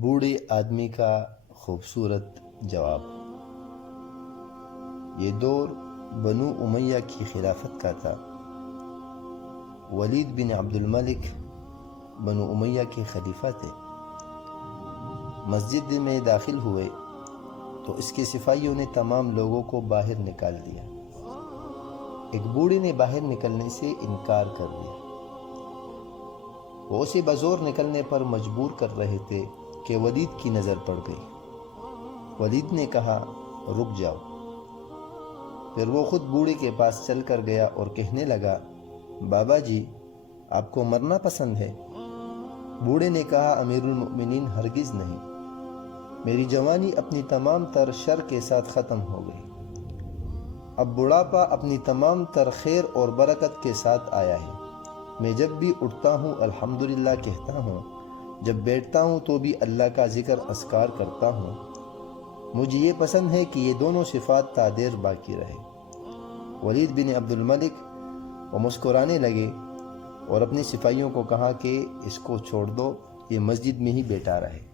بوڑھے آدمی کا خوبصورت جواب۔ یہ دور بنو امیہ کی خلافت کا تھا۔ ولید بن عبد الملک بنو امیہ کے خلیفہ تھے۔ مسجد میں داخل ہوئے تو اس کے سپاہیوں نے تمام لوگوں کو باہر نکال دیا۔ ایک بوڑھے نے باہر نکلنے سے انکار کر دیا۔ وہ اسے بزور نکلنے پر مجبور کر رہے تھے کہ ولید کی نظر پڑ گئی۔ ولید نے کہا رک جاؤ۔ پھر وہ خود بوڑھے کے پاس چل کر گیا اور کہنے لگا بابا جی آپ کو مرنا پسند ہے؟ بوڑھے نے کہا امیر المؤمنین ہرگز نہیں، میری جوانی اپنی تمام تر شر کے ساتھ ختم ہو گئی، اب بڑھاپا اپنی تمام تر خیر اور برکت کے ساتھ آیا ہے۔ میں جب بھی اٹھتا ہوں الحمدللہ کہتا ہوں، جب بیٹھتا ہوں تو بھی اللہ کا ذکر اذکار کرتا ہوں۔ مجھے یہ پسند ہے کہ یہ دونوں صفات تا دیر باقی رہے۔ ولید بن عبد الملک وہ مسکرانے لگے اور اپنے سپاہیوں کو کہا کہ اس کو چھوڑ دو، یہ مسجد میں ہی بیٹھا رہے۔